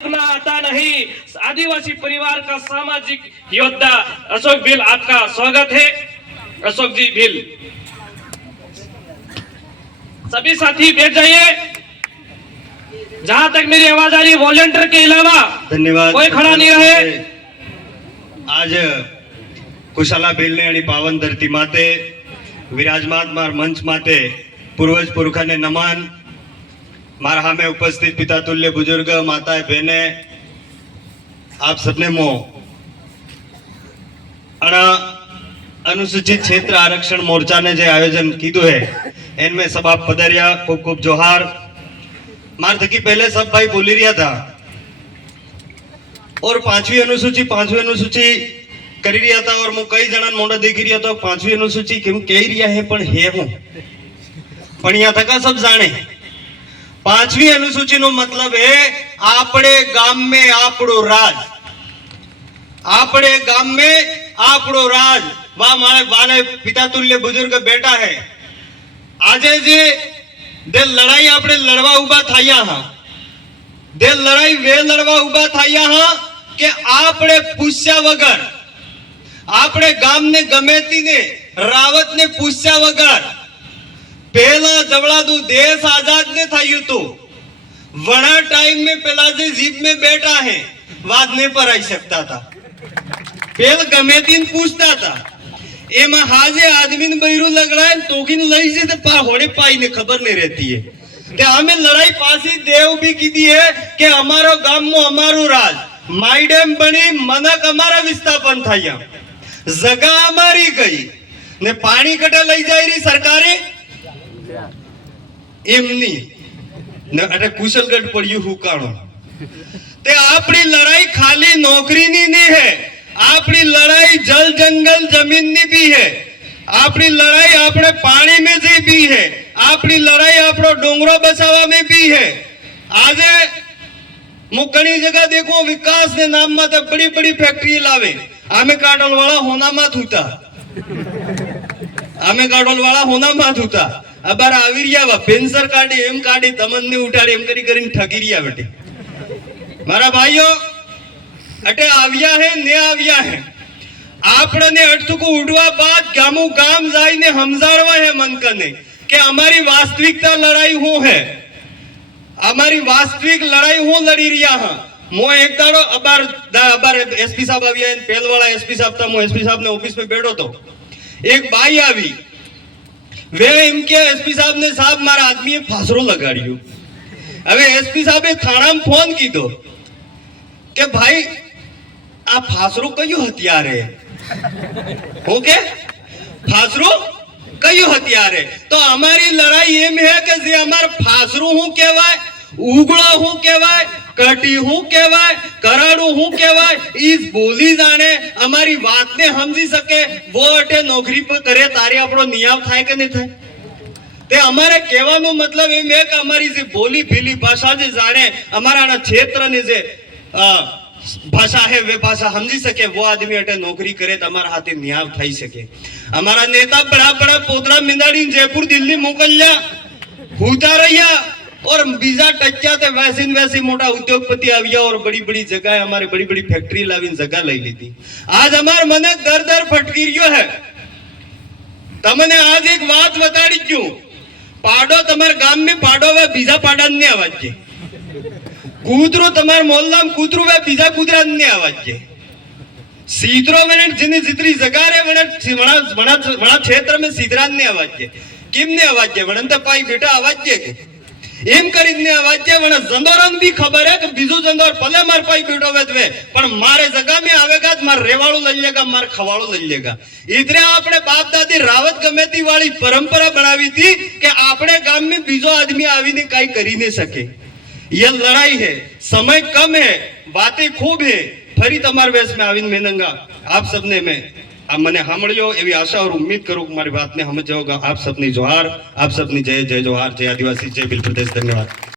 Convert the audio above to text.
आता नहीं। आदिवासी परिवार का सामाजिक योद्धा अशोक भिल, आपका स्वागत है। अशोक जी भिल, सभी साथी बैठ जाइए। जहां तक मेरी आवाज आ रही, वॉलंटियर के अलावा धन्यवाद, कोई खड़ा नहीं रहे। आज कुशाला भिलने आणि पावन धरती माते विराजमान मार मंच माते पूर्वज पुरखाने नमन। मारा हमें उपस्थित पिता तुल्य बुजुर्ग माताएं बहने आप सबने मो अनुसूचित क्षेत्र आरक्षण मोर्चा ने जो आयोजन कीधु है इनमें सब आप पधारिया, खूब खूब जोहार। मार थकी पहले सब भाई बोली रिया था और पांचवी अनुसूची करी रिया था और मु कई जणन मोंडा देखी रिया तो पांचवी अनुसूची केम कही रिया है पण हे हूं पण या थका सब जाने पांचवी अनुसूची नो मतलब है आपड़े गाम में आपड़ो राज, आपड़े गाम में आपड़ो राज। वाह मारे बाने पिता तुल्य बुजुर्ग बेटा है। आजे जे दे लड़ाई आपड़े लड़वा उभा थाया हां, दे लड़ाई वे लड़वा उभा थाया हां के आपड़े पूछ्या वगर, आपड़े गाम ने गमेती ने रावत ने पूछ्या वगर पहला जवड़ादू देश आजाद ने थायु तो वना टाइम में पहला जे जीप में बैठा है वाद नहीं पर आई सकता था। पहल गमेती ने पूछता था एमा हाजे आदमी ने बैरू लग रहा है तो किन लई जे पा होड़े पाई ने खबर नहीं रहती है कि हमें लड़ाई पासी देव भी की दी है कि हमारो गाम में हमारो राज, माई डैम बनी मनक हमारा विस्थापन थाया, जगह हमारी गई ने पानी कटे लई जाई रही सरकारे एमनी ने अरे कुशलगढ़ पड़िયું હુકાણો તે આપણી લડાઈ ખાલી નોકરીની નહીં है, આપણી લડાઈ જલ જંગલ જમીનની भी है, આપણી લડાઈ આપણે પાણી में જે भी है, આપણી લડાઈ આપણો ડોંગરો બચાવવા में भी है। આજે હું ઘણી જગ્યા देखो विकास ने नाम में तो बड़ी बड़ी फैक्ट्री लावे, आमे काटोल वाला होना मत होता, आमे काटोल वाला होना मत होता। अबार आवी रिया वा पेंसर काढे एम काढे तमन्ने उठाड़े एम करी करीने ठगी रिया बेटे। मारा भाइयों अटे आविया है ने आविया है आपने अटथु को उड़वा बाद गामो गाम जाइने समजाड़वा है मन कने के हमारी वास्तविकता लड़ाई हो है, हमारी वास्तविक लड़ाई हो लड़ी रिया हां। मो एक दाड़ो अबार एसपी साहब आविया पेल वाला एसपी साहब था, मो एसपी साहब ने ऑफिस में बैठो तो एक बाई आवी वे एम के एसपी साहब ने साहब मारा आदमी फासरो लगाड़ियो। હવે એસપી સાહેબે થાણામાં ફોન કીધો કે ભાઈ આ ફાસરો કયું હથિયાર હે, ઓકે ફાસરો કયું હથિયાર હે। તો અમારી લડાઈ એમ હે કે જે અમાર ફાસરો હું કહેવાય, ઉગળો હું કહેવાય, કટી હું કહેવાય, કરાડું હું કહેવાય, ઈ બોલી જાણે અમારી વાતને સમજી શકે वो અટે નોકરી પર કરે તારે આપણો નિયાવ થાય કે નહીં થાય। તે અમારે કહેવાનો મતલબ એમ હે કે અમારી જે બોલી ભીલી ભાષા જે જાણે અમારા ક્ષેત્રની જે ભાષા હે वे भाषा समझी सके वो आदमी अटे नौकरी करे तो हमारा हाथे न्याय થઈ શકે। हमारा नेता बड़ा बड़ा पोतरा मिंदाड़ी जयपुर दिल्ली मोकल्या होता रहिया और बीजा टच्चा ते वैसी मोटा उद्योगपति आविया और बड़ी बड़ी जगह हमारे बड़ी बड़ी फैक्ट्री लावीन जगह लई लीधी। आज हमार मने दर दर फटकी रह्यो है। तमने आज एक बात बताड़ी क्यों पाडो तमार गाम में पाडो वे बीजा पाडा ने आवाज जे, कूतरो तमार मोहल्ला में कूतरो वे बीजा कूतरा ने आवाज जे, सीतरो में जिनी जितनी जगह रे वणा क्षेत्र में सीतरा ने आवाज जे, किम ने आवाज जे वणन त पाई बेटा आवाज जे के एम करीने आवाज जे वणा जंदोरन भी खबर है कि बीजो जंदोर भले मार पाई बेटो वेतवे पण मारे जगह में आवेगा तो मार रेवाड़ो लई लेगा, मार खवाड़ो लई लेगा। इतने आपने बाप दादी रावत गमेती वाली परंपरा बनावी थी कि आपने गांव में बीजो आदमी आवीने काई करी नहीं सके। यह लड़ाई है, समय कम है, बातें खूब है। फरी तमार वेश में आवीने मेनंगा आप सबने में मैंने सामळ्यो एवी आशा और उम्मीद करूं कि मारी बात ने समझ जाओगा। आप सबनी जोहार, आप सबनी जय जय जोहार, जय आदिवासी, जय भिल प्रदेश। धन्यवाद।